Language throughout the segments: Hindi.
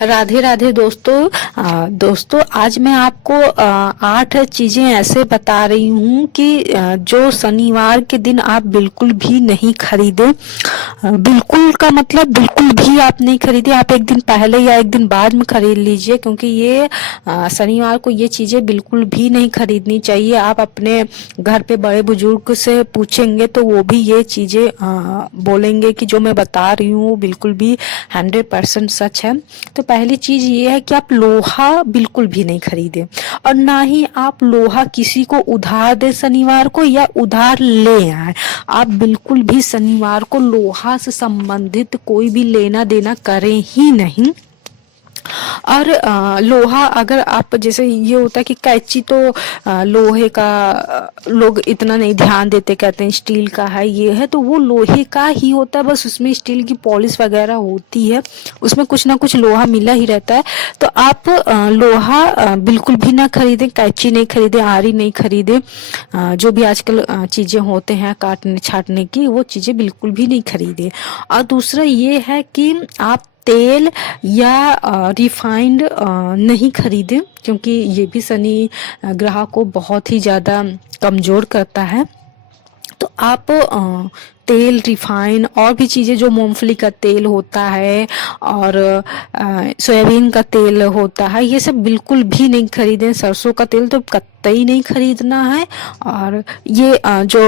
राधे राधे दोस्तों। दोस्तों आज मैं आपको 8 चीजें ऐसे बता रही हूँ कि जो शनिवार के दिन आप बिल्कुल भी नहीं खरीदे। बिल्कुल का मतलब बिल्कुल भी आप नहीं खरीदे। आप एक दिन पहले या एक दिन बाद में खरीद लीजिए, क्योंकि ये शनिवार को ये चीजें बिल्कुल भी नहीं खरीदनी चाहिए। आप अपने घर पे बड़े बुजुर्ग से पूछेंगे तो वो भी ये चीजें बोलेंगे कि जो मैं बता रही हूँ बिल्कुल भी 100% सच है। तो पहली चीज ये है कि आप लोहा बिल्कुल भी नहीं खरीदे, और ना ही आप लोहा किसी को उधार दे शनिवार को या उधार ले आए। आप बिल्कुल भी शनिवार को लोहा से संबंधित कोई भी लेना देना करें ही नहीं। और लोहा अगर आप, जैसे ये होता है कि कैंची तो लोहे का लोग इतना नहीं ध्यान देते, कहते हैं स्टील का है ये है, तो वो लोहे का ही होता है, बस उसमें स्टील की पॉलिश वगैरह होती है, उसमें कुछ ना कुछ लोहा मिला ही रहता है। तो आप लोहा बिल्कुल भी ना खरीदें, कैंची नहीं खरीदें, आरी नहीं खरीदें। जो भी आजकल चीजें होते हैं काटने छाटने की, वो चीजें बिल्कुल भी नहीं खरीदें। और दूसरा ये है कि आप तेल या रिफाइंड नहीं खरीदें, क्योंकि ये भी शनि ग्रह को बहुत ही ज़्यादा कमज़ोर करता है। तो आप तेल, रिफाइन और भी चीज़ें, जो मूंगफली का तेल होता है और सोयाबीन का तेल होता है, ये सब बिल्कुल भी नहीं खरीदें। सरसों का तेल तो कतई नहीं खरीदना है। और ये जो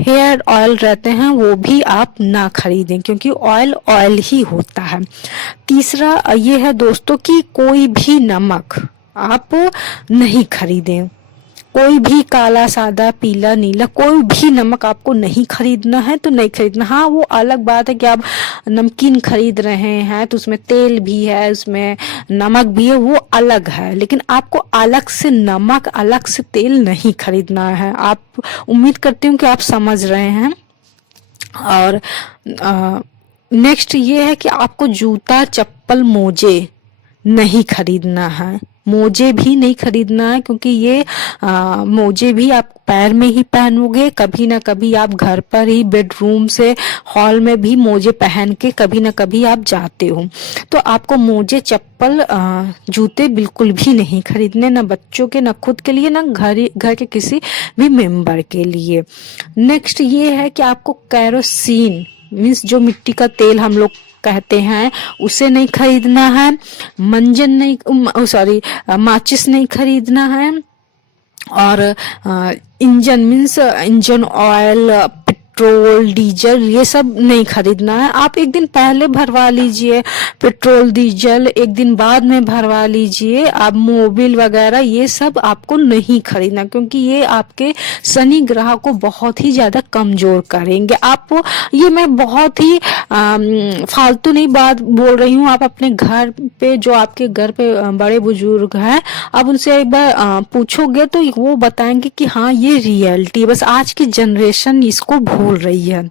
हेयर ऑयल रहते हैं वो भी आप ना खरीदें, क्योंकि ऑयल ऑयल ही होता है। तीसरा ये है दोस्तों कि कोई भी नमक आप नहीं खरीदें। कोई भी काला, सादा, पीला, नीला, कोई भी नमक आपको नहीं खरीदना है तो नहीं खरीदना। हाँ, वो अलग बात है कि आप नमकीन खरीद रहे हैं तो उसमें तेल भी है, उसमें नमक भी है, वो अलग है। लेकिन आपको अलग से नमक, अलग से तेल नहीं खरीदना है। आप, उम्मीद करती हूँ कि आप समझ रहे हैं। और नेक्स्ट ये है कि आपको जूता, चप्पल, मोजे नहीं खरीदना है। मोजे भी नहीं खरीदना है, क्योंकि ये मोजे भी आप पैर में ही पहनोगे। कभी ना कभी आप घर पर ही, बेडरूम से हॉल में भी मोजे पहन के कभी ना कभी आप जाते हो। तो आपको मोजे, चप्पल, जूते बिल्कुल भी नहीं खरीदने, ना बच्चों के, ना खुद के लिए, ना घर के किसी भी मेंबर के लिए। नेक्स्ट ये है कि आपको कैरोसिन मीन्स जो मिट्टी का तेल हम लोग कहते हैं, उसे नहीं खरीदना है। मंजन नहीं, सॉरी, माचिस नहीं खरीदना है। और engine means engine oil, petrol, diesel, ये सब नहीं खरीदना है। आप एक दिन पहले भरवा लीजिए पेट्रोल, डीजल, एक दिन बाद में भरवा लीजिए। आप मोबिल वगैरह ये सब आपको नहीं खरीदना, क्योंकि ये आपके शनि ग्रह को बहुत ही ज्यादा कमजोर करेंगे। आप, ये मैं बहुत ही फालतू नहीं बात बोल रही हूँ। आप अपने घर पे, जो आपके घर पे बड़े बुजुर्ग हैं, आप उनसे एक बार पूछोगे तो वो बताएंगे कि हाँ ये रियलिटी है, बस आज की जनरेशन इसको भूल रही है।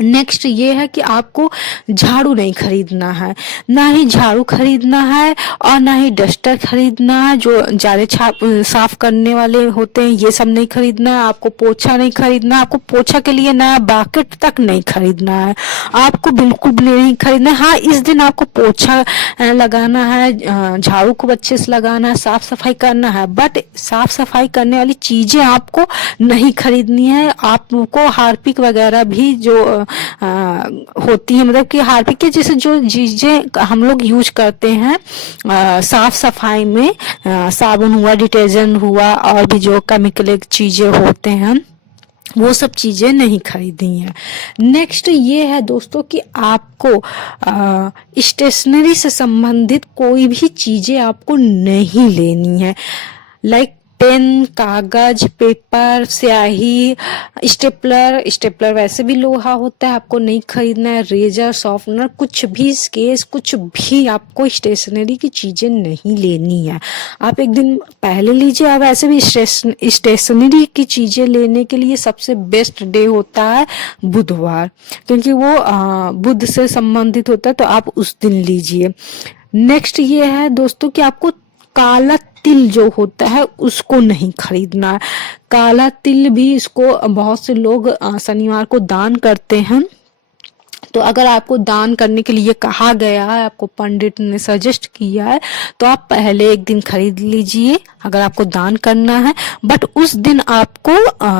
नेक्स्ट ये है कि आपको झाड़ू नहीं खरीदना है, ना ही झाड़ू खरीदना है और ना ही डस्टर खरीदना है, जो ज्यादा साफ करने वाले होते हैं, ये सब नहीं खरीदना है। आपको पोछा नहीं खरीदना, आपको पोछा के लिए नया बाकेट तक नहीं खरीदना है, आपको बिल्कुल भी नहीं खरीदना है। हाँ, इस दिन आपको पोछा लगाना है, झाड़ू को अच्छे से लगाना है, साफ सफाई करना है, बट साफ सफाई करने वाली चीजें आपको नहीं खरीदनी है। आपको हार्पिक वगैरह भी जो होती है, मतलब कि हार्पिक के जैसे जो चीजें हम लोग यूज करते हैं साफ सफाई में, साबुन हुआ, डिटर्जेंट हुआ, और भी जो केमिकल चीजें होते हैं, वो सब चीजें नहीं खरीदी हैं। नेक्स्ट ये है दोस्तों कि आपको स्टेशनरी से संबंधित कोई भी चीजें आपको नहीं लेनी है। लाइक पेन, कागज, पेपर, स्याही, स्टेपलर, स्टेपलर वैसे भी लोहा होता है, आपको नहीं खरीदना है। रेजर, शॉर्पनर, कुछ भी, स्केच, कुछ भी आपको स्टेशनरी की चीजें नहीं लेनी है। आप एक दिन पहले लीजिए। आप ऐसे भी स्टेशनरी की चीजें लेने के लिए सबसे बेस्ट डे होता है बुधवार, क्योंकि वो बुध से संबंधित होता है, तो आप उस दिन लीजिए। नेक्स्ट ये है दोस्तों कि आपको काला तिल जो होता है उसको नहीं खरीदना है। काला तिल भी, इसको बहुत से लोग शनिवार को दान करते हैं, तो अगर आपको दान करने के लिए कहा गया है, आपको पंडित ने सजेस्ट किया है, तो आप पहले एक दिन खरीद लीजिए अगर आपको दान करना है, बट उस दिन आपको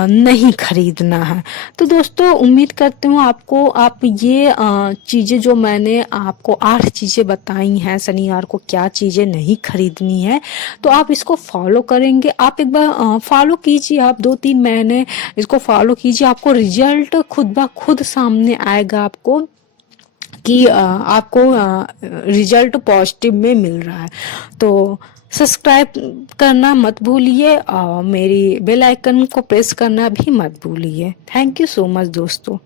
नहीं खरीदना है। तो दोस्तों उम्मीद करती हूँ आपको आप ये चीज़ें जो मैंने आपको 8 चीज़ें बताई हैं शनिवार को क्या चीज़ें नहीं खरीदनी है, तो आप इसको फॉलो करेंगे। आप एक बार फॉलो कीजिए, आप 2-3 महीने इसको फॉलो कीजिए, आपको रिजल्ट खुद ब खुद सामने आएगा आपको कि आपको रिजल्ट पॉजिटिव में मिल रहा है। तो सब्सक्राइब करना मत भूलिए और मेरी बेल आइकन को प्रेस करना भी मत भूलिए। थैंक यू सो मच दोस्तों।